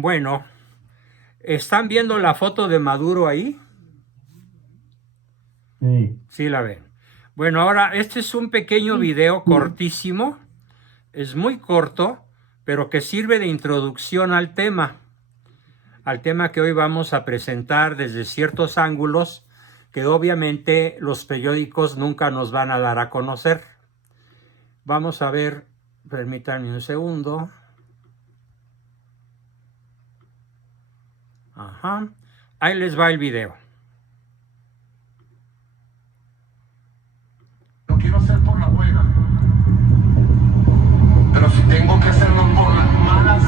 Bueno, ¿están viendo la foto de Maduro ahí? Sí. Sí, la ven. Bueno, ahora este es un pequeño Sí. video cortísimo, es muy corto, pero que sirve de introducción al tema que hoy vamos a presentar desde ciertos ángulos que obviamente los periódicos nunca nos van a dar a conocer. Vamos a ver, permítanme un segundo. Ajá, ahí les va el video. Lo quiero hacer por la buena, pero si tengo que hacerlo por las malas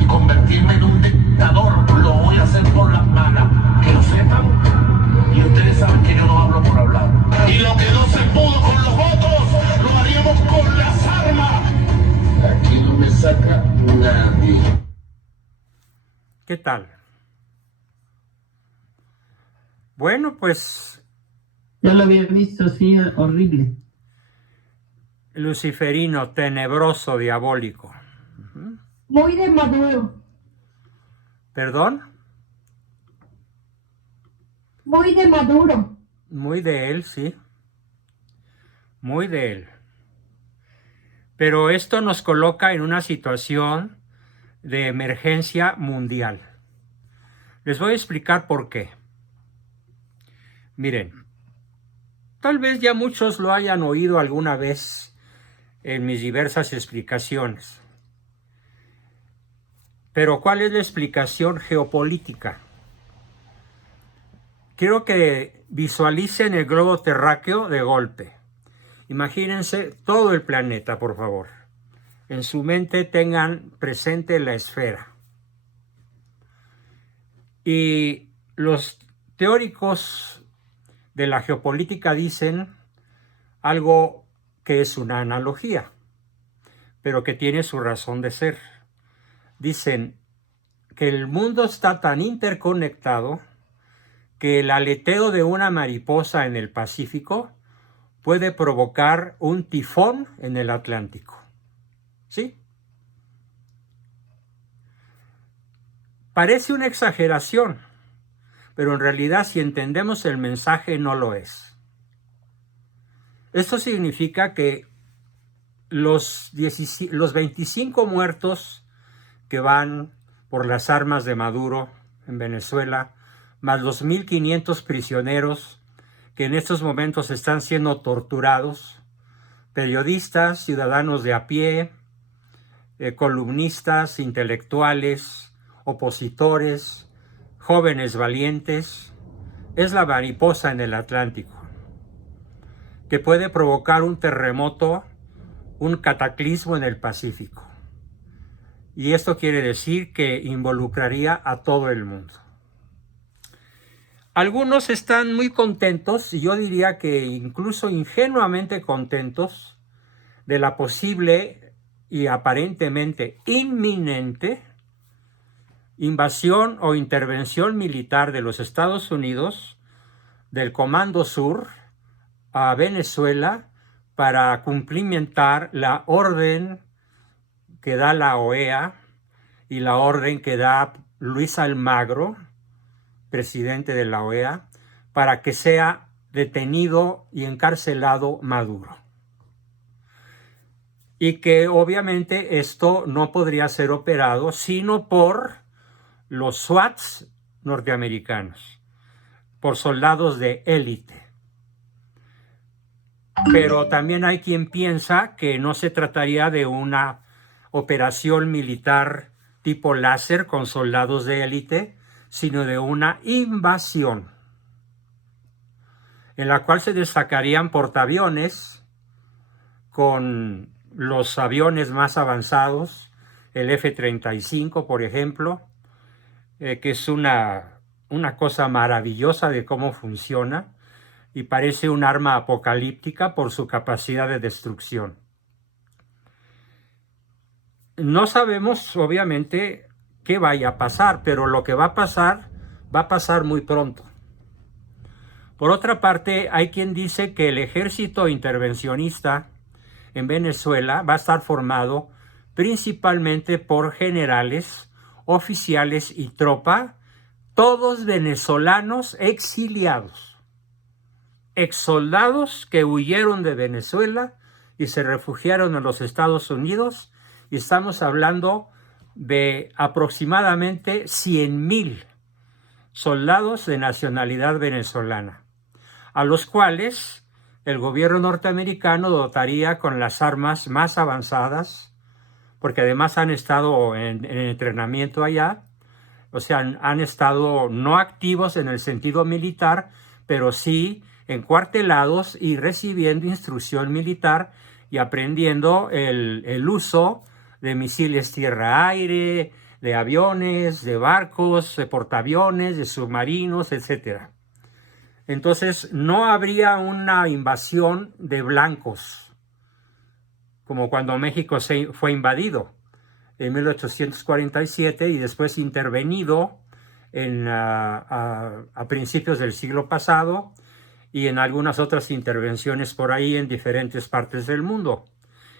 y convertirme en un dictador, lo voy a hacer por las malas. Que lo sepan, y ustedes saben que yo no hablo por hablar. Y lo que no se pudo con los votos, lo haríamos con las armas. Aquí no me saca nadie. ¿Qué tal? Bueno, pues Yo lo había visto, sí, horrible. luciferino, tenebroso, diabólico. Muy de Maduro, ¿Perdón? muy de Maduro. Muy de él, sí. Muy de él. Pero esto nos coloca en una situación de emergencia mundial. Les voy a explicar por qué. Miren, tal vez ya muchos lo hayan oído alguna vez en mis diversas explicaciones. Pero ¿cuál es la explicación geopolítica? Quiero que visualicen el globo terráqueo de golpe. Imagínense todo el planeta, por favor. En su mente tengan presente la esfera. Y los teóricos de la geopolítica dicen algo que es una analogía, pero que tiene su razón de ser. Dicen que el mundo está tan interconectado que el aleteo de una mariposa en el Pacífico puede provocar un tifón en el Atlántico. ¿Sí? Parece una exageración, pero en realidad si entendemos el mensaje no lo es. Esto significa que los 25 muertos que van por las armas de Maduro en Venezuela, más los 1.500 prisioneros que en estos momentos están siendo torturados, periodistas, ciudadanos de a pie, columnistas, intelectuales, opositores, jóvenes valientes, es la mariposa en el Atlántico, que puede provocar un terremoto, un cataclismo en el Pacífico. Y esto quiere decir que involucraría a todo el mundo. Algunos están muy contentos, y yo diría que incluso ingenuamente contentos, de la posible y aparentemente inminente invasión o intervención militar de los Estados Unidos, del Comando Sur, a Venezuela para cumplimentar la orden que da la OEA y la orden que da Luis Almagro, presidente de la OEA, para que sea detenido y encarcelado Maduro. Y que obviamente esto no podría ser operado sino por los SWATs norteamericanos, por soldados de élite. Pero también hay quien piensa que no se trataría de una operación militar tipo láser con soldados de élite, sino de una invasión, en la cual se destacarían portaaviones con los aviones más avanzados, el F-35, por ejemplo, que es una cosa maravillosa de cómo funciona y parece un arma apocalíptica por su capacidad de destrucción. No sabemos, obviamente, qué vaya a pasar, pero lo que va a pasar muy pronto. Por otra parte, hay quien dice que el ejército intervencionista en Venezuela va a estar formado principalmente por generales oficiales y tropa, todos venezolanos exiliados, exsoldados que huyeron de Venezuela y se refugiaron en los Estados Unidos, y estamos hablando de aproximadamente 100,000 soldados de nacionalidad venezolana, a los cuales el gobierno norteamericano dotaría con las armas más avanzadas, porque además han estado en entrenamiento allá, o sea, han estado no activos en el sentido militar, pero sí encuartelados y recibiendo instrucción militar y aprendiendo el uso de misiles tierra-aire, de aviones, de barcos, de portaaviones, de submarinos, etc. Entonces, no habría una invasión de blancos, como cuando México fue invadido en 1847 y después intervenido a principios del siglo pasado y en algunas otras intervenciones por ahí en diferentes partes del mundo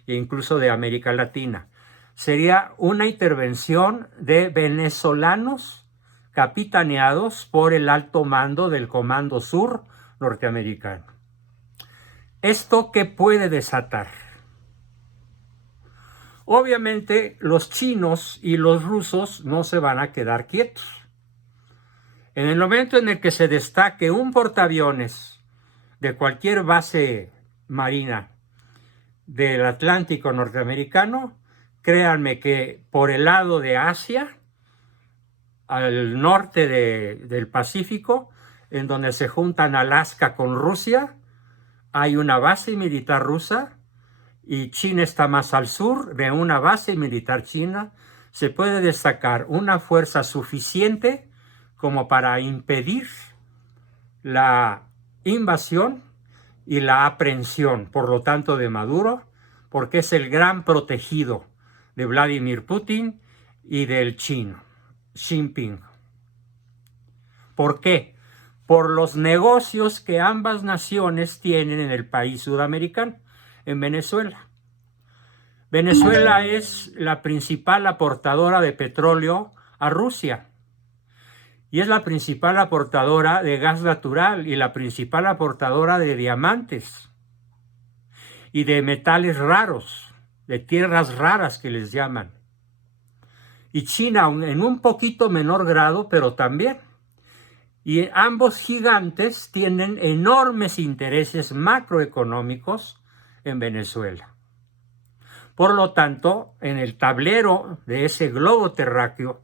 e incluso de América Latina. Sería una intervención de venezolanos capitaneados por el alto mando del Comando Sur norteamericano. ¿Esto qué puede desatar? Obviamente los chinos y los rusos no se van a quedar quietos. En el momento en el que se destaque un portaaviones de cualquier base marina del Atlántico norteamericano, créanme que por el lado de Asia, al norte del Pacífico, en donde se juntan Alaska con Rusia, hay una base militar rusa y China está más al sur de una base militar china. Se puede destacar una fuerza suficiente como para impedir la invasión y la aprehensión, por lo tanto, de Maduro, porque es el gran protegido de Vladimir Putin y del chino, Xi Jinping. ¿Por qué? Por los negocios que ambas naciones tienen en el país sudamericano, en Venezuela. Venezuela es la principal aportadora de petróleo a Rusia y es la principal aportadora de gas natural y la principal aportadora de diamantes y de metales raros, de tierras raras que les llaman. Y China en un poquito menor grado, pero también. Y ambos gigantes tienen enormes intereses macroeconómicos en Venezuela. Por lo tanto, en el tablero de ese globo terráqueo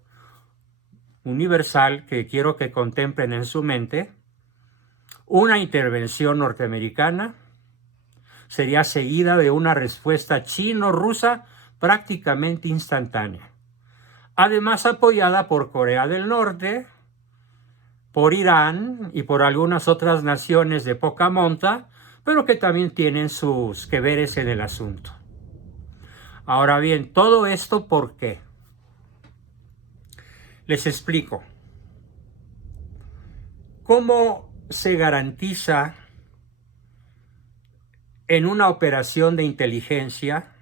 universal que quiero que contemplen en su mente, una intervención norteamericana sería seguida de una respuesta chino-rusa prácticamente instantánea. Además apoyada por Corea del Norte, por Irán y por algunas otras naciones de poca monta, pero que también tienen sus que veres en el asunto. Ahora bien, todo esto ¿por qué? Les explico. ¿Cómo se garantiza en una operación de inteligencia,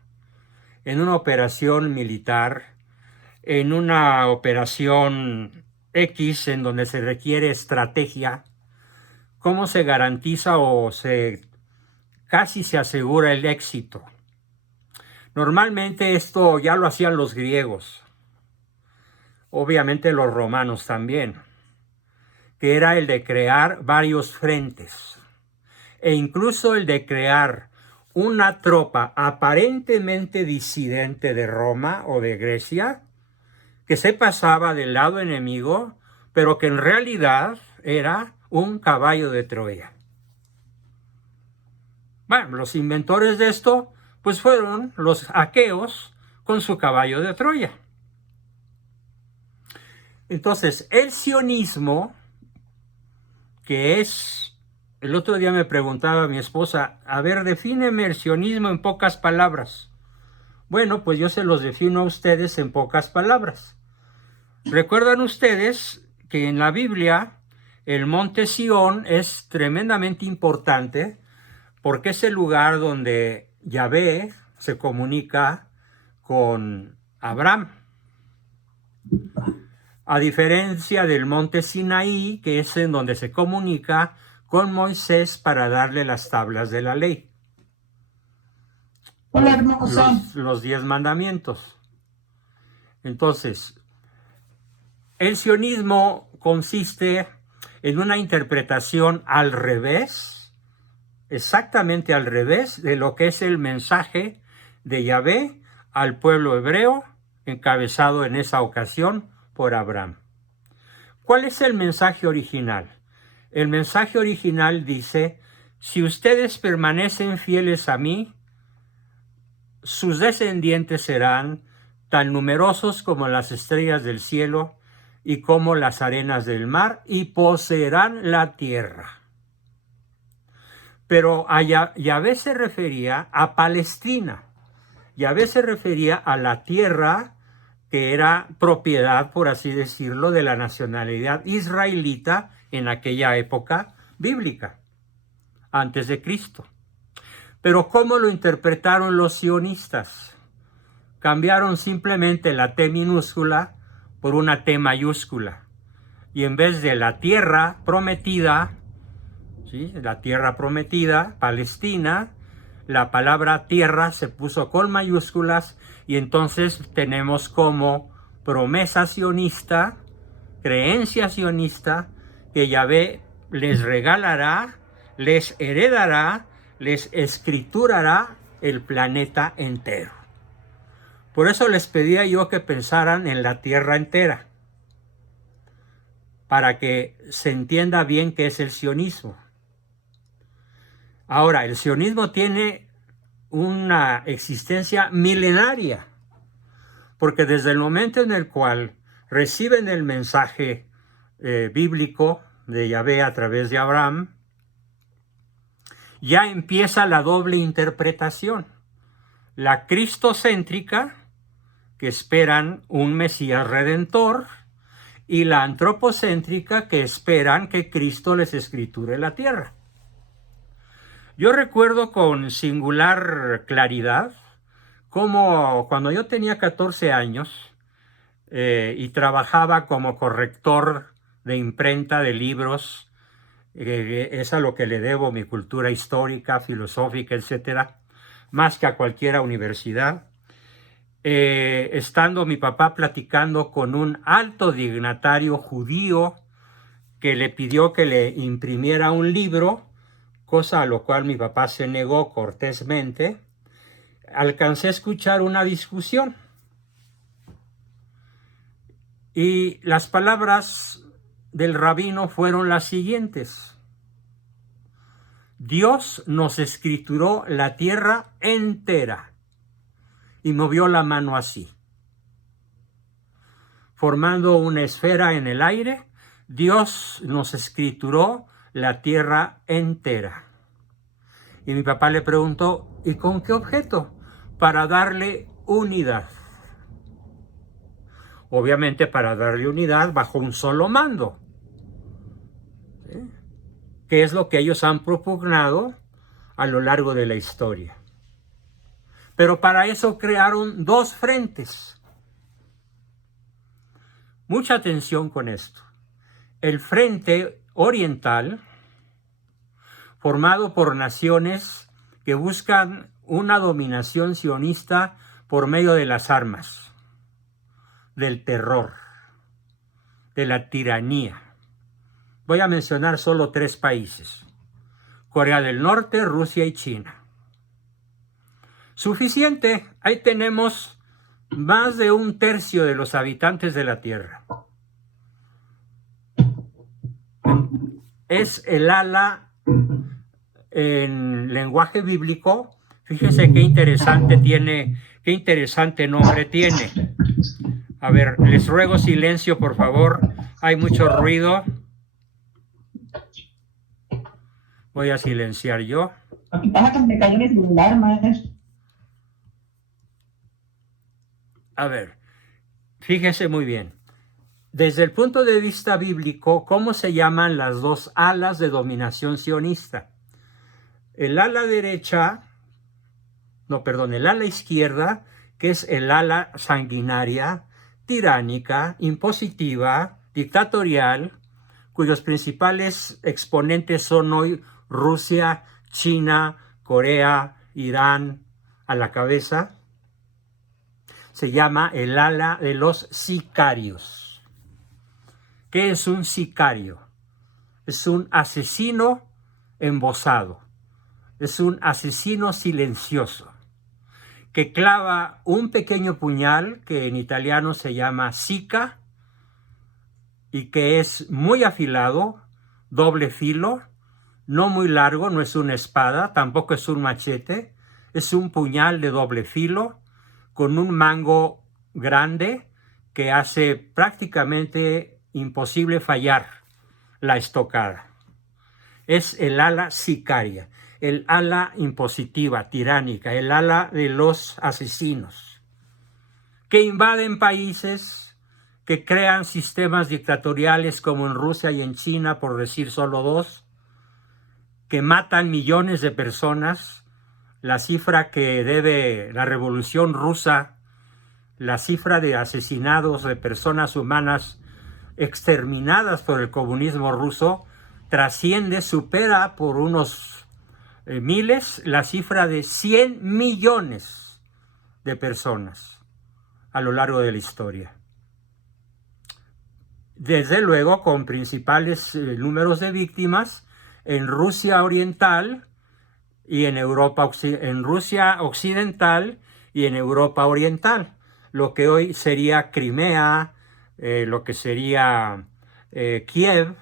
en una operación militar, en una operación X en donde se requiere estrategia, cómo se garantiza o casi se asegura el éxito? Normalmente esto ya lo hacían los griegos, obviamente los romanos también, que era el de crear varios frentes e incluso el de crear una tropa aparentemente disidente de Roma o de Grecia que se pasaba del lado enemigo, pero que en realidad era un caballo de Troya. Bueno, los inventores de esto pues fueron los aqueos con su caballo de Troya. Entonces, el sionismo, que es, el otro día me preguntaba mi esposa, a ver, defíneme el sionismo en pocas palabras. Bueno, pues yo se los defino a ustedes en pocas palabras. ¿Recuerdan ustedes que en la Biblia el monte Sión es tremendamente importante porque es el lugar donde Yahvé se comunica con Abraham? a diferencia del monte Sinaí, que es en donde se comunica con Moisés para darle las tablas de la ley. Hola, hermosa. Los 10 mandamientos. Entonces, el sionismo consiste en una interpretación al revés, exactamente al revés de lo que es el mensaje de Yahvé al pueblo hebreo, encabezado en esa ocasión por Abraham. ¿Cuál es el mensaje original? El mensaje original dice: si ustedes permanecen fieles a mí, sus descendientes serán tan numerosos como las estrellas del cielo y como las arenas del mar, y poseerán la tierra. Pero Yahvé se refería a Palestina. Yahvé se refería a la tierra que era propiedad, por así decirlo, de la nacionalidad israelita en aquella época bíblica, antes de Cristo. Pero ¿cómo lo interpretaron los sionistas? Cambiaron simplemente la T minúscula por una T mayúscula. Y en vez de la tierra prometida, ¿sí?, la tierra prometida, Palestina, la palabra tierra se puso con mayúsculas, y entonces tenemos como promesa sionista, creencia sionista, que Yahvé les regalará, les heredará, les escriturará el planeta entero. Por eso les pedía yo que pensaran en la tierra entera, para que se entienda bien qué es el sionismo. Ahora, el sionismo tiene una existencia milenaria, porque desde el momento en el cual reciben el mensaje bíblico de Yahvé a través de Abraham, ya empieza la doble interpretación: la cristocéntrica, que esperan un Mesías redentor, y la antropocéntrica, que esperan que Cristo les escriture la tierra. Yo recuerdo con singular claridad cómo cuando yo tenía 14 años y trabajaba como corrector de imprenta de libros, es a lo que le debo mi cultura histórica, filosófica, etcétera, más que a cualquier universidad. Estando mi papá platicando con un alto dignatario judío que le pidió que le imprimiera un libro, cosa a lo cual mi papá se negó cortésmente, alcancé a escuchar una discusión. Y las palabras del rabino fueron las siguientes: Dios nos escrituró la tierra entera. Y movió la mano así, formando una esfera en el aire. Dios nos escrituró la tierra entera. Y mi papá le preguntó: ¿y con qué objeto? Para darle unidad. Obviamente para darle unidad bajo un solo mando, ¿sí?, que es lo que ellos han propugnado a lo largo de la historia. Pero para eso crearon dos frentes. Mucha atención con esto. El frente oriental, formado por naciones que buscan una dominación sionista por medio de las armas, del terror, de la tiranía. Voy a mencionar solo 3 países: Corea del Norte, Rusia y China. Suficiente, ahí tenemos más de 1/3 de los habitantes de la Tierra. Es el ala en lenguaje bíblico. Fíjense qué interesante nombre tiene. A ver, les ruego silencio, por favor. Hay mucho ruido. Voy a silenciar yo. Aquí pasa que me cayó mi celular, maestro. A ver, fíjese muy bien. Desde el punto de vista bíblico, ¿cómo se llaman las dos alas de dominación sionista? El ala izquierda, que es el ala sanguinaria, tiránica, impositiva, dictatorial, cuyos principales exponentes son hoy Rusia, China, Corea, Irán a la cabeza, se llama el ala de los sicarios. ¿Qué es un sicario? Es un asesino embosado, es un asesino silencioso, que clava un pequeño puñal que en italiano se llama sica y que es muy afilado, doble filo, no muy largo, no es una espada, tampoco es un machete, es un puñal de doble filo con un mango grande que hace prácticamente imposible fallar la estocada. Es el ala sicaria, el ala impositiva, tiránica, el ala de los asesinos, que invaden países, que crean sistemas dictatoriales como en Rusia y en China, por decir solo dos, que matan millones de personas. La cifra que debe la Revolución Rusa, la cifra de asesinados de personas humanas exterminadas por el comunismo ruso, trasciende, supera por unos miles la cifra de 100 millones de personas a lo largo de la historia. Desde luego con principales números de víctimas en Rusia Oriental y en Europa, en Rusia Occidental y en Europa Oriental, lo que hoy sería Crimea, lo que sería Kiev,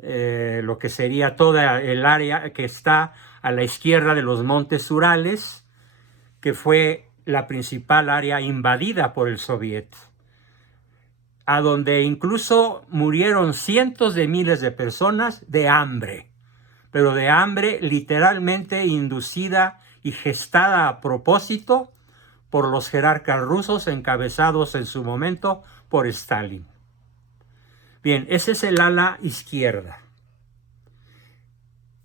lo que sería toda el área que está a la izquierda de los montes Urales, que fue la principal área invadida por el Soviet, a donde incluso murieron cientos de miles de personas de hambre, pero de hambre literalmente inducida y gestada a propósito por los jerarcas rusos encabezados en su momento por Stalin. Bien, ese es el ala izquierda.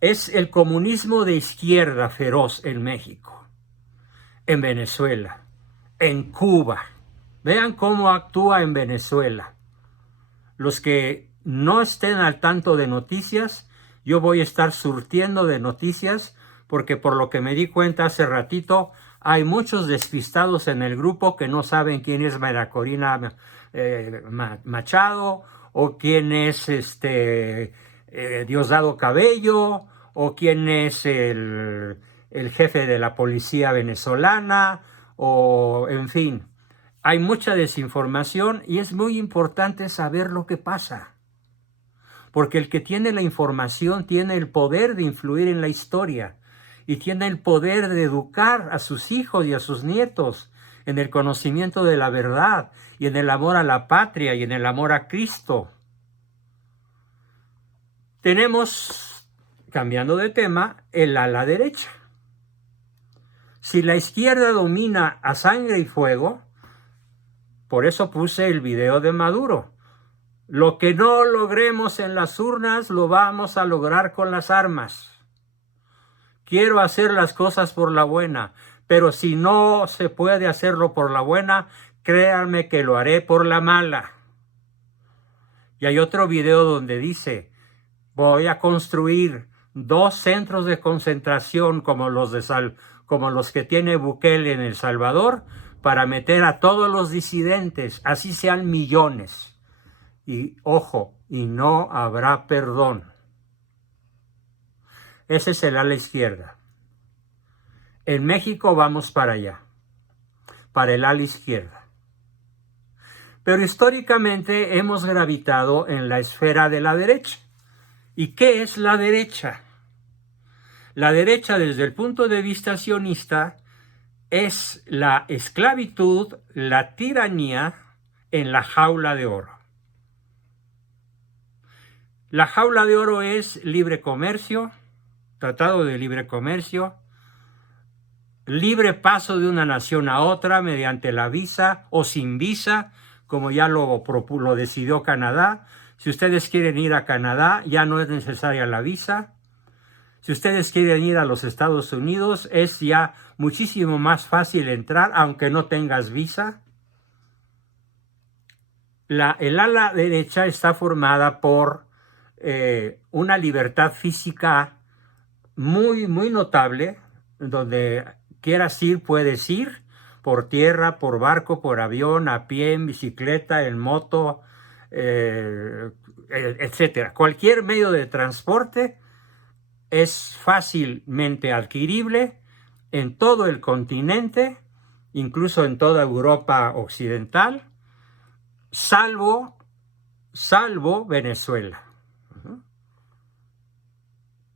Es el comunismo de izquierda feroz en México, en Venezuela, en Cuba. Vean cómo actúa en Venezuela. Los que no estén al tanto de noticias, yo voy a estar surtiendo de noticias porque por lo que me di cuenta hace ratito, hay muchos despistados en el grupo que no saben quién es María Corina Machado o quién es Diosdado Cabello o quién es el jefe de la policía venezolana o en fin. Hay mucha desinformación y es muy importante saber lo que pasa. Porque el que tiene la información tiene el poder de influir en la historia y tiene el poder de educar a sus hijos y a sus nietos en el conocimiento de la verdad y en el amor a la patria y en el amor a Cristo. Tenemos, cambiando de tema, el ala derecha. Si la izquierda domina a sangre y fuego, por eso puse el video de Maduro. Lo que no logremos en las urnas lo vamos a lograr con las armas. Quiero hacer las cosas por la buena, pero si no se puede hacerlo por la buena, créanme que lo haré por la mala. Y hay otro video donde dice, voy a construir 2 centros de concentración como los que tiene Bukele en El Salvador para meter a todos los disidentes, así sean millones. Y ojo, y no habrá perdón. Ese es el ala izquierda. En México vamos para allá, para el ala izquierda. Pero históricamente hemos gravitado en la esfera de la derecha. ¿Y qué es la derecha? La derecha, desde el punto de vista sionista, es la esclavitud, la tiranía en la jaula de oro. La jaula de oro es libre comercio, tratado de libre comercio, libre paso de una nación a otra mediante la visa o sin visa, como ya lo decidió Canadá. Si ustedes quieren ir a Canadá, ya no es necesaria la visa. Si ustedes quieren ir a los Estados Unidos, es ya muchísimo más fácil entrar, aunque no tengas visa. el ala derecha está formada por una libertad física muy, muy notable, donde quieras ir, puedes ir, por tierra, por barco, por avión, a pie, en bicicleta, en moto, etcétera. Cualquier medio de transporte es fácilmente adquirible en todo el continente, incluso en toda Europa occidental, salvo Venezuela.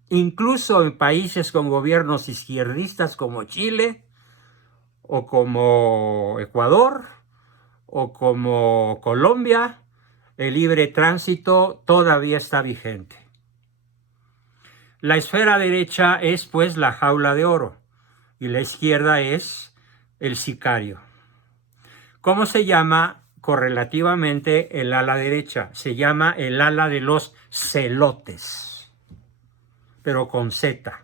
Incluso en países con gobiernos izquierdistas como Chile, o como Ecuador, o como Colombia, el libre tránsito todavía está vigente. La esfera derecha es pues la jaula de oro y la izquierda es el sicario. ¿Cómo se llama correlativamente el ala derecha? Se llama el ala de los celotes, pero con Z.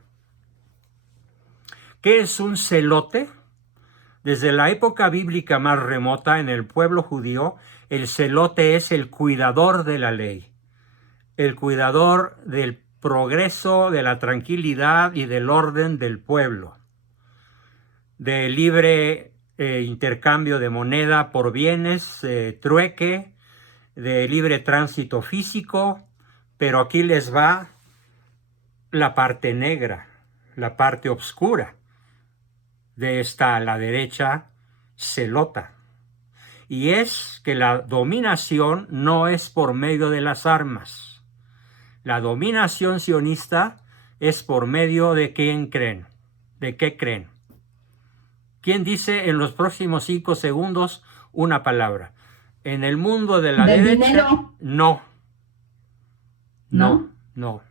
¿Qué es un celote? Desde la época bíblica más remota en el pueblo judío, el celote es el cuidador de la ley, el cuidador del progreso, de la tranquilidad y del orden del pueblo, de libre intercambio de moneda por bienes, trueque, de libre tránsito físico, pero aquí les va la parte negra, la parte oscura de esta a la derecha celota, y es que la dominación no es por medio de las armas. La dominación sionista es por medio de quién creen, de qué creen. ¿Quién dice en los próximos 5 segundos una palabra? En el mundo de la ¿Del derecha, dinero? no. ¿No? No.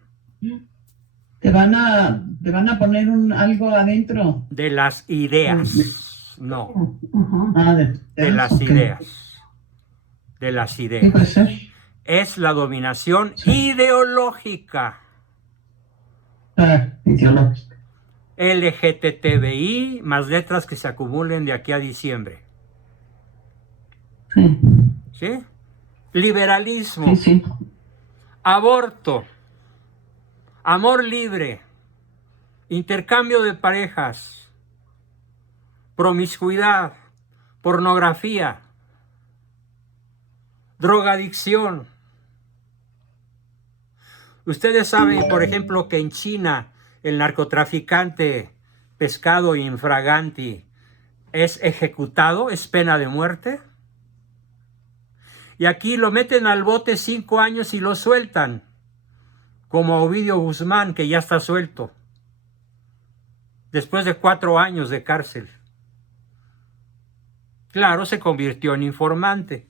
Te van a poner algo adentro. De las ideas, no. Ajá. De las ok. ideas. De las ¿Qué puede ideas. ser? Es la dominación ideológica. Ideológico. LGTBI más letras que se acumulen de aquí a diciembre. Sí, ¿Sí? Liberalismo, sí, sí. aborto, amor libre, intercambio de parejas, promiscuidad, pornografía, drogadicción. Ustedes saben, por ejemplo, que en China el narcotraficante pescado infraganti es ejecutado, es pena de muerte. Y aquí lo meten al bote 5 años y lo sueltan, como Ovidio Guzmán, que ya está suelto, después de 4 años de cárcel. Claro, se convirtió en informante.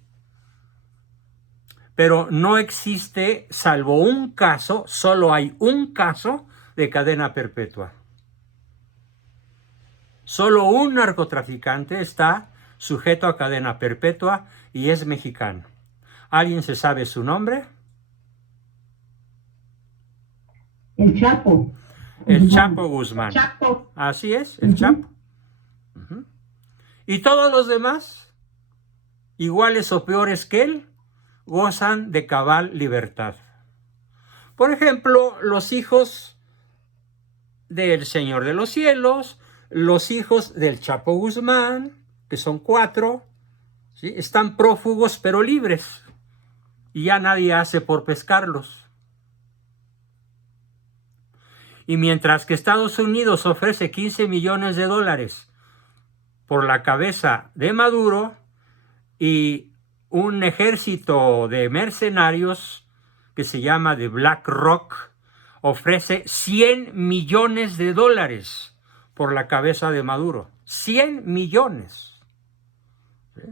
Pero no existe, salvo un caso, solo hay un caso de cadena perpetua. Solo un narcotraficante está sujeto a cadena perpetua y es mexicano. ¿Alguien se sabe su nombre? El Chapo. El Chapo Guzmán. Chapo. Así es, el Chapo. Y todos los demás, iguales o peores que él, gozan de cabal libertad. Por ejemplo, los hijos del Señor de los Cielos, los hijos del Chapo Guzmán, que son 4, ¿sí? Están prófugos pero libres y ya nadie hace por pescarlos. Y mientras que Estados Unidos ofrece $15 millones por la cabeza de Maduro y un ejército de mercenarios que se llama de BlackRock ofrece $100 millones por la cabeza de Maduro. 100 millones. ¿Sí?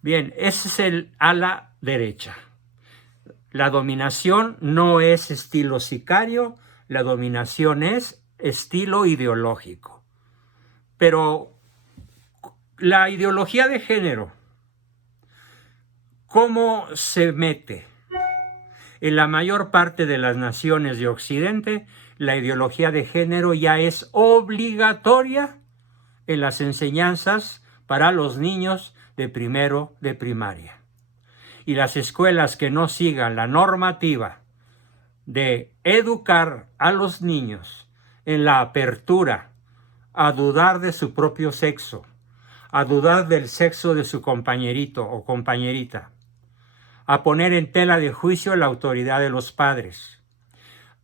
Bien, ese es el ala derecha. La dominación no es estilo sicario, la dominación es estilo ideológico. Pero la ideología de género, ¿cómo se mete? En la mayor parte de las naciones de Occidente, la ideología de género ya es obligatoria en las enseñanzas para los niños de primero de primaria. Y las escuelas que no sigan la normativa de educar a los niños en la apertura a dudar de su propio sexo, a dudar del sexo de su compañerito o compañerita, a poner en tela de juicio la autoridad de los padres,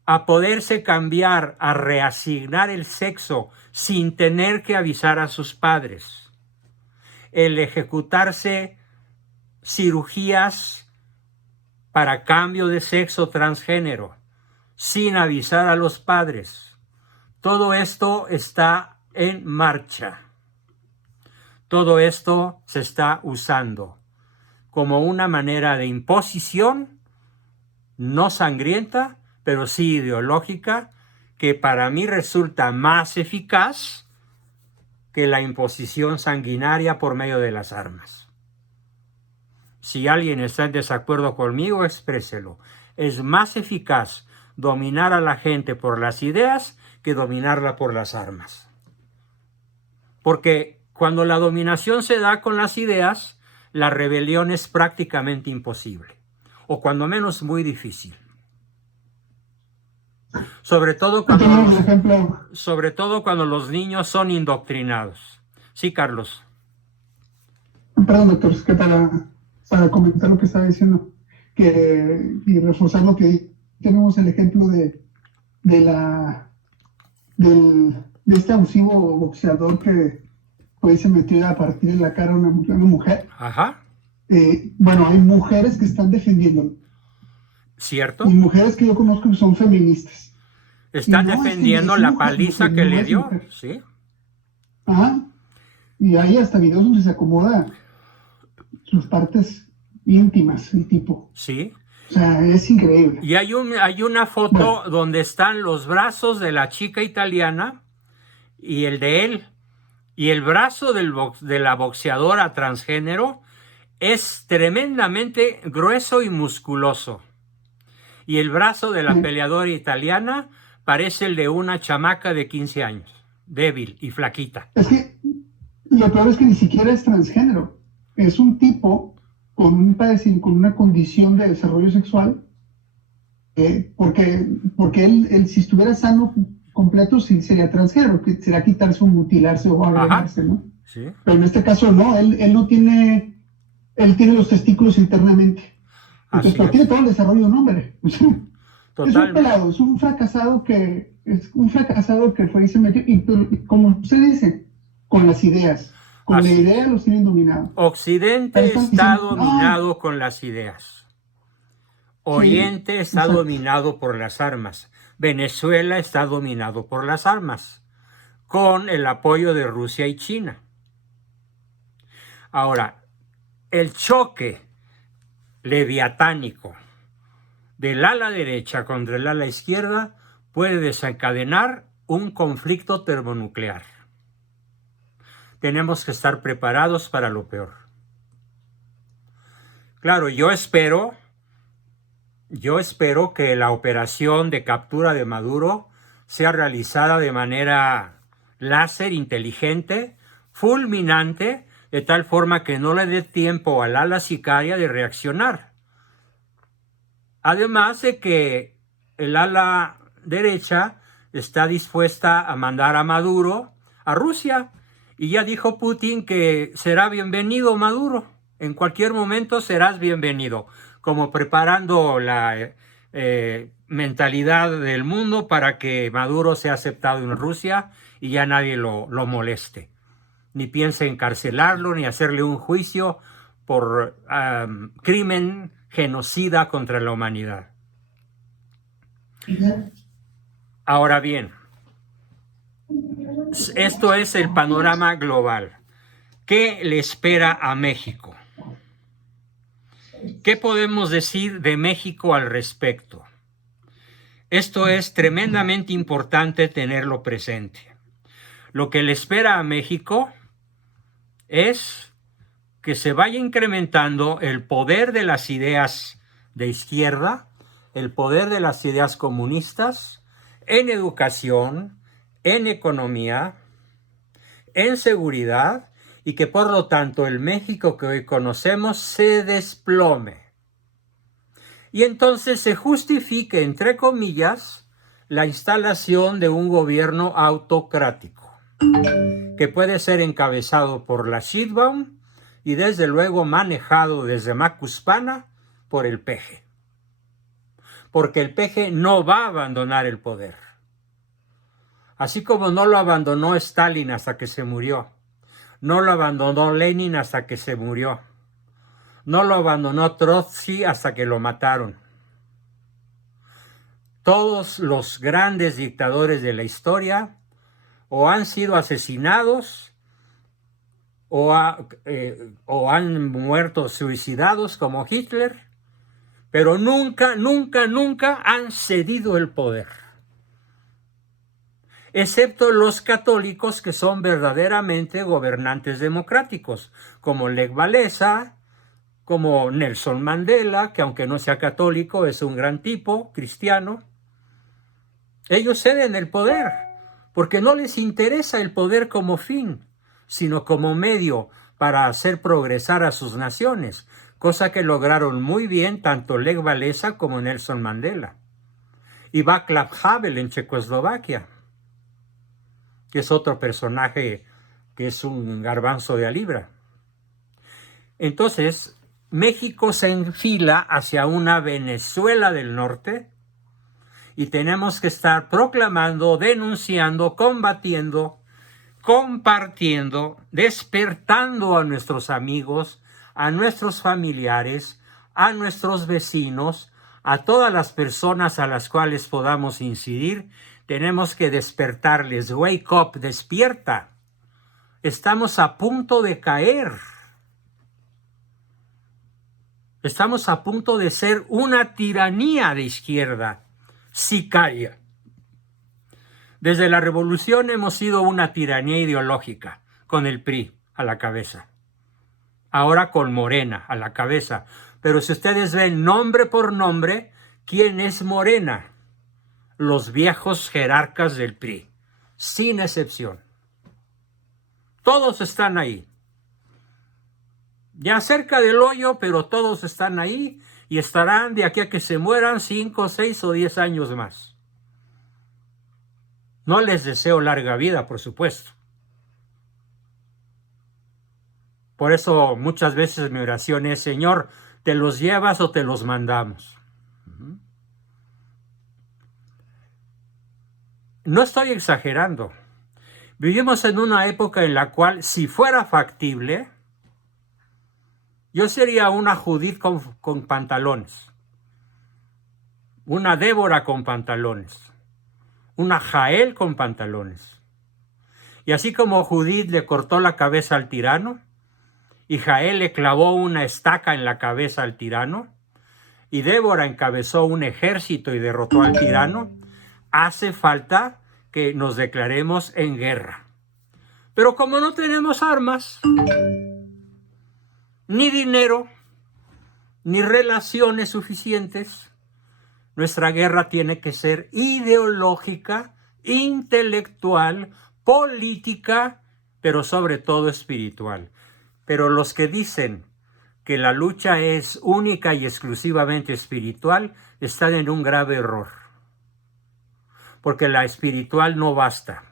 a poderse cambiar, a reasignar el sexo sin tener que avisar a sus padres, el ejecutarse cirugías para cambio de sexo transgénero sin avisar a los padres. Todo esto está en marcha. Todo esto se está usando como una manera de imposición, no sangrienta, pero sí ideológica, que para mí resulta más eficaz que la imposición sanguinaria por medio de las armas. Si alguien está en desacuerdo conmigo, expréselo. Es más eficaz dominar a la gente por las ideas que dominarla por las armas. Porque cuando la dominación se da con las ideas, la rebelión es prácticamente imposible, o cuando menos muy difícil. Sobre todo cuando los niños son indoctrinados. Sí, Carlos. Perdón, doctor, es que para comentar lo que estaba diciendo y reforzar lo que tenemos el ejemplo de este abusivo boxeador que se metió a partir de la cara a una mujer. Ajá. Bueno, hay mujeres que están defendiéndolo. ¿Cierto? Y mujeres que yo conozco que son feministas. Están no, defendiendo es la mujer, paliza porque que no le es dio. mujer. Sí. Ajá. Y hay hasta videos donde se acomoda sus partes íntimas, el tipo. Sí. O sea, es increíble. Y hay una foto donde están los brazos de la chica italiana y el de él. Y el brazo de la boxeadora transgénero es tremendamente grueso y musculoso. Y el brazo de la peleadora italiana parece el de una chamaca de 15 años, débil y flaquita. Es que lo peor es que ni siquiera es transgénero. Es un tipo con una condición de desarrollo sexual, porque él si estuviera sano completo sí sería transgénero, que será quitarse o mutilarse o agregarse, ¿no? Sí. Pero en este caso no, él no tiene, él tiene los testículos internamente. Entonces, pero tiene todo el desarrollo de un hombre. Es un pelado, es un fracasado que fue y se metió, y como usted dice, con las ideas. Con la idea los tienen dominados. Occidente está dominado con las ideas. Oriente está dominado por las armas. Venezuela está dominado por las armas, con el apoyo de Rusia y China. Ahora, el choque leviatánico del ala derecha contra el ala izquierda puede desencadenar un conflicto termonuclear. Tenemos que estar preparados para lo peor. Claro, yo espero que la operación de captura de Maduro sea realizada de manera láser, inteligente, fulminante, de tal forma que no le dé tiempo al ala sicaria de reaccionar. Además de que el ala derecha está dispuesta a mandar a Maduro a Rusia, y ya dijo Putin que será bienvenido Maduro. En cualquier momento serás bienvenido, como preparando la mentalidad del mundo para que Maduro sea aceptado en Rusia y ya nadie lo moleste, ni piense encarcelarlo, ni hacerle un juicio por crimen genocida contra la humanidad. Ahora bien, esto es el panorama global. ¿Qué le espera a México? ¿Qué podemos decir de México al respecto? Esto es tremendamente importante tenerlo presente. Lo que le espera a México es que se vaya incrementando el poder de las ideas de izquierda, el poder de las ideas comunistas en educación, en economía, en seguridad y que por lo tanto el México que hoy conocemos se desplome. Y entonces se justifique, entre comillas, la instalación de un gobierno autocrático, que puede ser encabezado por la Sheinbaum y desde luego manejado desde Macuspana por el PG. Porque el PG no va a abandonar el poder. Así como no lo abandonó Stalin hasta que se murió, no lo abandonó Lenin hasta que se murió, no lo abandonó Trotsky hasta que lo mataron. Todos los grandes dictadores de la historia o han sido asesinados o han muerto suicidados como Hitler, pero nunca han cedido el poder. Excepto los católicos que son verdaderamente gobernantes democráticos, como Lech Walesa, como Nelson Mandela, que aunque no sea católico es un gran tipo, cristiano. Ellos ceden el poder, porque no les interesa el poder como fin, sino como medio para hacer progresar a sus naciones, cosa que lograron muy bien tanto Lech Walesa como Nelson Mandela. Y Václav Havel en Checoslovaquia, que es otro personaje que es un garbanzo de a libra. Entonces, México se enfila hacia una Venezuela del norte y tenemos que estar proclamando, denunciando, combatiendo, compartiendo, despertando a nuestros amigos, a nuestros familiares, a nuestros vecinos, a todas las personas a las cuales podamos incidir. Tenemos que despertarles. Wake up, despierta. Estamos a punto de caer. Estamos a punto de ser una tiranía de izquierda, sicaria. Desde la revolución hemos sido una tiranía ideológica, con el PRI a la cabeza. Ahora con Morena a la cabeza. Pero si ustedes ven nombre por nombre, ¿quién es Morena? Los viejos jerarcas del PRI, sin excepción. Todos están ahí. Ya cerca del hoyo, pero todos están ahí y estarán de aquí a que se mueran 5, 6 o 10 años más. No les deseo larga vida, por supuesto. Por eso muchas veces mi oración es: Señor, ¿te los llevas o te los mandamos? No estoy exagerando. Vivimos en una época en la cual, si fuera factible, yo sería una Judith con pantalones, una Débora con pantalones, una Jael con pantalones. Y así como Judith le cortó la cabeza al tirano, y Jael le clavó una estaca en la cabeza al tirano, y Débora encabezó un ejército y derrotó al tirano, hace falta que nos declaremos en guerra. Pero como no tenemos armas, ni dinero, ni relaciones suficientes, nuestra guerra tiene que ser ideológica, intelectual, política, pero sobre todo espiritual. Pero los que dicen que la lucha es única y exclusivamente espiritual están en un grave error. Porque la espiritual no basta.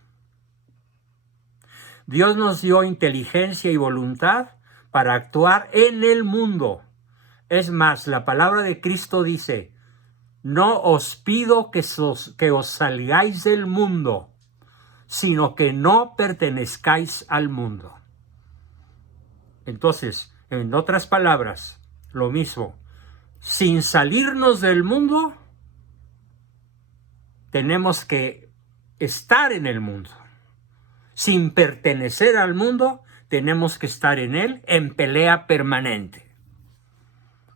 Dios nos dio inteligencia y voluntad para actuar en el mundo. Es más, la palabra de Cristo dice: no os pido que os salgáis del mundo, sino que no pertenezcáis al mundo. Entonces, en otras palabras, lo mismo. Sin salirnos del mundo, tenemos que estar en el mundo. Sin pertenecer al mundo, tenemos que estar en él en pelea permanente.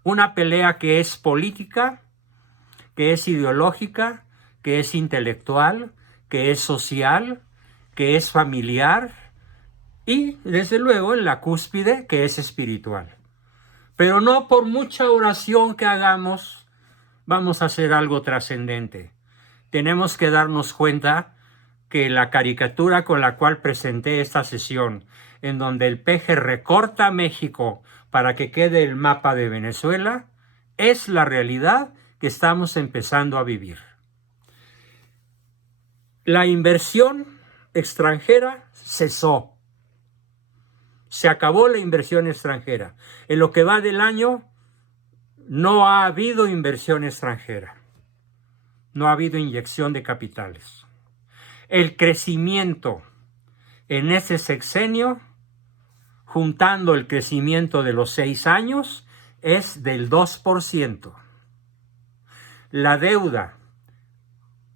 Una pelea que es política, que es ideológica, que es intelectual, que es social, que es familiar y, desde luego, en la cúspide, que es espiritual. Pero no por mucha oración que hagamos vamos a hacer algo trascendente. Tenemos que darnos cuenta que la caricatura con la cual presenté esta sesión en donde el peje recorta México para que quede el mapa de Venezuela, es la realidad que estamos empezando a vivir. La inversión extranjera cesó. Se acabó la inversión extranjera. En lo que va del año, no ha habido inversión extranjera. No ha habido inyección de capitales. El crecimiento en ese sexenio, juntando el crecimiento de los 6 años, es del 2%. La deuda,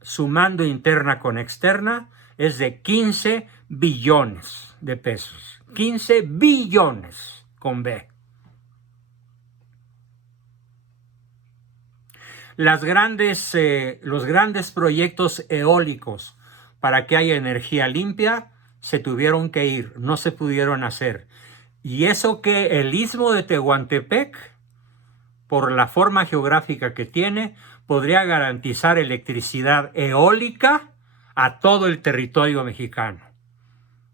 sumando interna con externa, es de 15 billones de pesos. 15 billones con B. Los grandes proyectos eólicos para que haya energía limpia se tuvieron que ir, no se pudieron hacer. Y eso que el istmo de Tehuantepec, por la forma geográfica que tiene, podría garantizar electricidad eólica a todo el territorio mexicano.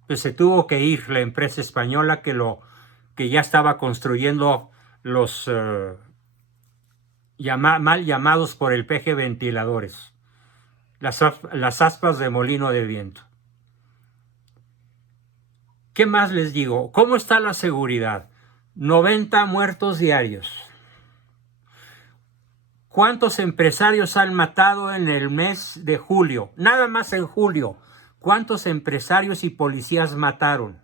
Pues se tuvo que ir la empresa española que ya estaba construyendo los mal llamados por el peje ventiladores, las aspas de molino de viento. ¿Qué más les digo? ¿Cómo está la seguridad? 90 muertos diarios. ¿Cuántos empresarios han matado en el mes de julio? Nada más en julio. ¿Cuántos empresarios y policías mataron?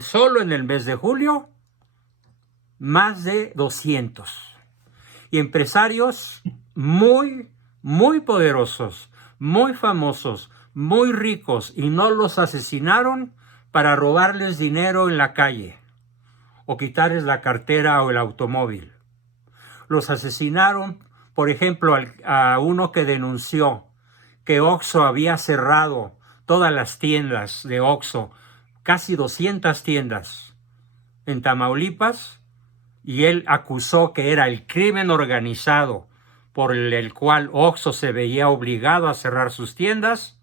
Solo en el mes de julio, más de 200. Y empresarios muy, muy poderosos, muy famosos, muy ricos, y no los asesinaron para robarles dinero en la calle o quitarles la cartera o el automóvil. Los asesinaron, por ejemplo, a uno que denunció que Oxxo había cerrado todas las tiendas de Oxxo, casi 200 tiendas en Tamaulipas, y él acusó que era el crimen organizado por el cual Oxxo se veía obligado a cerrar sus tiendas.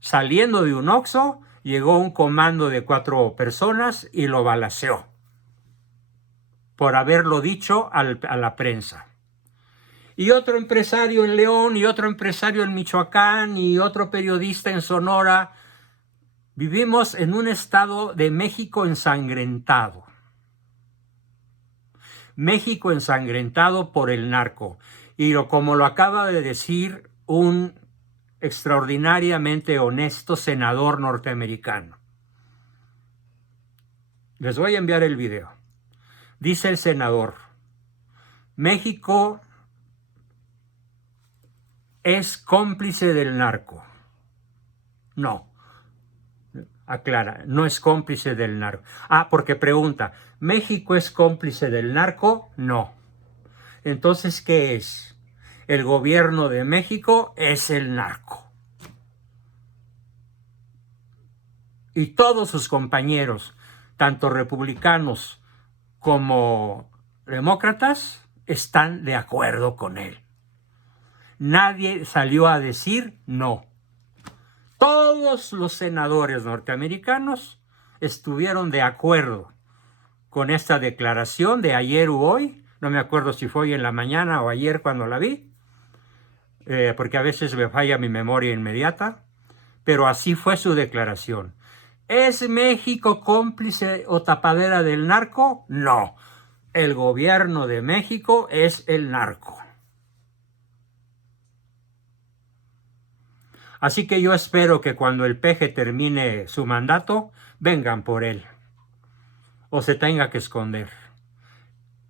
Saliendo de un Oxxo, llegó un comando de 4 personas y lo balaceó por haberlo dicho a la prensa. Y otro empresario en León, y otro empresario en Michoacán, y otro periodista en Sonora. Vivimos en un estado de México ensangrentado. México ensangrentado por el narco. Y como lo acaba de decir un extraordinariamente honesto senador norteamericano. Les voy a enviar el video. Dice el senador: México es cómplice del narco. No. Aclara, no es cómplice del narco. Porque pregunta, ¿México es cómplice del narco? No. Entonces, ¿qué es? El gobierno de México es el narco. Y todos sus compañeros, tanto republicanos como demócratas, están de acuerdo con él. Nadie salió a decir no. Todos los senadores norteamericanos estuvieron de acuerdo con esta declaración de ayer u hoy. No me acuerdo si fue hoy en la mañana o ayer cuando la vi, porque a veces me falla mi memoria inmediata, pero así fue su declaración. ¿Es México cómplice o tapadera del narco? No. El gobierno de México es el narco. Así que yo espero que cuando el peje termine su mandato, vengan por él, o se tenga que esconder,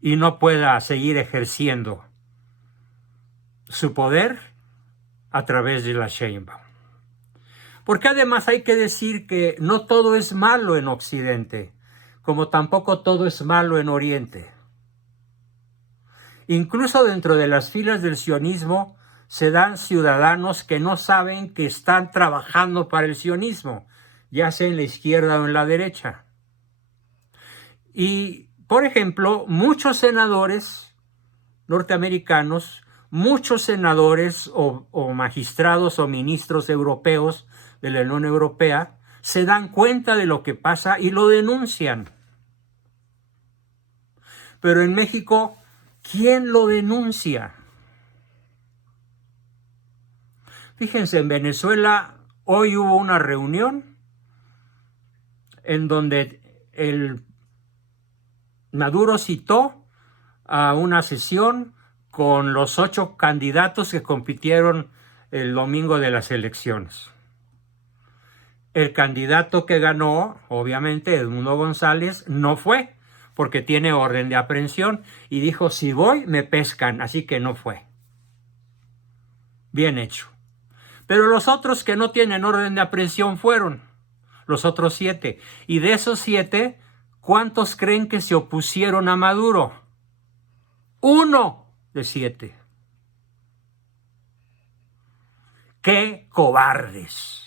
y no pueda seguir ejerciendo su poder a través de la Sheinbaum. Porque además hay que decir que no todo es malo en Occidente, como tampoco todo es malo en Oriente. Incluso dentro de las filas del sionismo se dan ciudadanos que no saben que están trabajando para el sionismo, ya sea en la izquierda o en la derecha. Y, por ejemplo, muchos senadores norteamericanos, muchos senadores o magistrados o ministros europeos de la Unión Europea se dan cuenta de lo que pasa y lo denuncian. Pero en México, ¿quién lo denuncia? Fíjense, en Venezuela hoy hubo una reunión en donde Maduro citó a una sesión con los 8 candidatos que compitieron el domingo de las elecciones. El candidato que ganó, obviamente, Edmundo González, no fue, porque tiene orden de aprehensión, y dijo, si voy, me pescan, así que no fue. Bien hecho. Pero los otros que no tienen orden de aprehensión fueron, los otros 7. Y de esos 7, ¿cuántos creen que se opusieron a Maduro? 1 de 7. ¡Qué cobardes!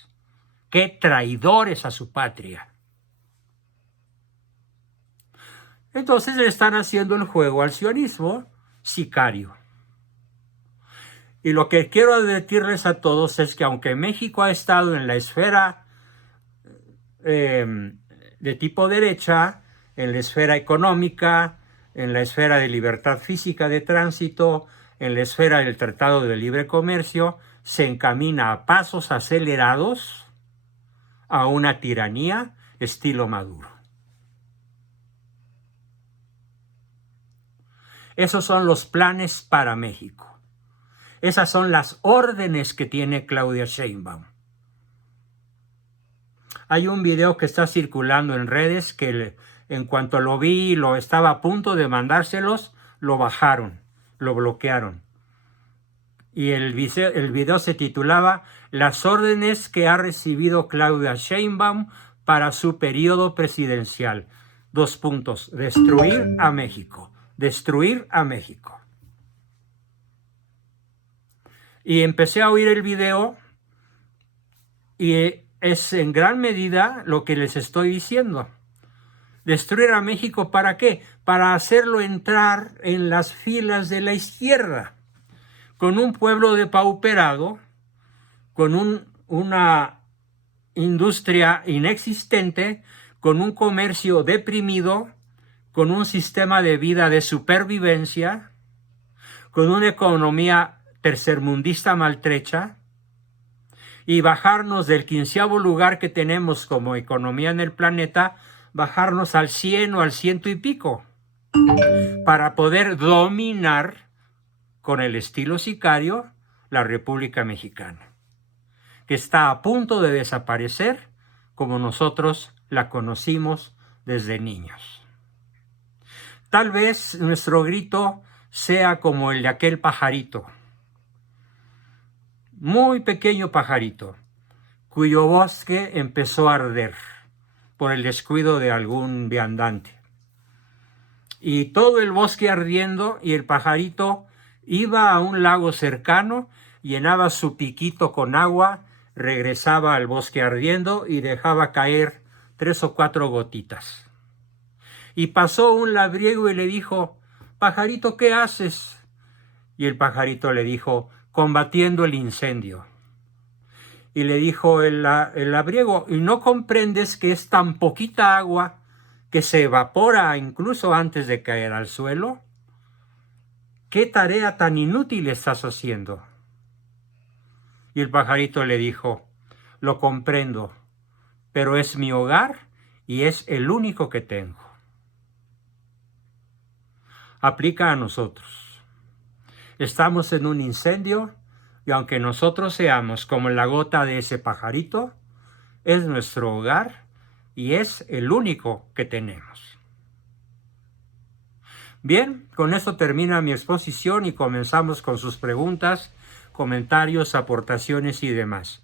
¡Qué traidores a su patria! Entonces le están haciendo el juego al sionismo sicario. Y lo que quiero advertirles a todos es que aunque México ha estado en la esfera de tipo derecha, en la esfera económica, en la esfera de libertad física de tránsito, en la esfera del Tratado de Libre Comercio, se encamina a pasos acelerados a una tiranía estilo Maduro. Esos son los planes para México. Esas son las órdenes que tiene Claudia Sheinbaum. Hay un video que está circulando en redes que en cuanto lo vi, lo estaba a punto de mandárselos, lo bajaron, lo bloquearon. Y el video se titulaba Las órdenes que ha recibido Claudia Sheinbaum para su periodo presidencial. 2 puntos. Destruir a México. Destruir a México. Y empecé a oír el video y es en gran medida lo que les estoy diciendo. Destruir a México, ¿para qué? Para hacerlo entrar en las filas de la izquierda, con un pueblo depauperado, con una industria inexistente, con un comercio deprimido, con un sistema de vida de supervivencia, con una economía tercermundista maltrecha, y bajarnos del 15º lugar que tenemos como economía en el planeta, bajarnos al 100 o al 100 y pico, para poder dominar con el estilo sicario la República Mexicana, que está a punto de desaparecer como nosotros la conocimos desde niños. Tal vez nuestro grito sea como el de aquel pajarito, muy pequeño pajarito, cuyo bosque empezó a arder por el descuido de algún viandante. Y todo el bosque ardiendo, y el pajarito iba a un lago cercano, llenaba su piquito con agua, regresaba al bosque ardiendo y dejaba caer 3 o 4 gotitas. Y pasó un labriego y le dijo, pajarito, ¿qué haces? Y el pajarito le dijo, combatiendo el incendio. Y le dijo el labriego, ¿y no comprendes que es tan poquita agua que se evapora incluso antes de caer al suelo? ¿Qué tarea tan inútil estás haciendo? Y el pajarito le dijo, lo comprendo, pero es mi hogar y es el único que tengo. Aplica a nosotros. Estamos en un incendio y aunque nosotros seamos como la gota de ese pajarito, es nuestro hogar y es el único que tenemos. Bien, con esto termina mi exposición y comenzamos con sus preguntas, comentarios, aportaciones y demás.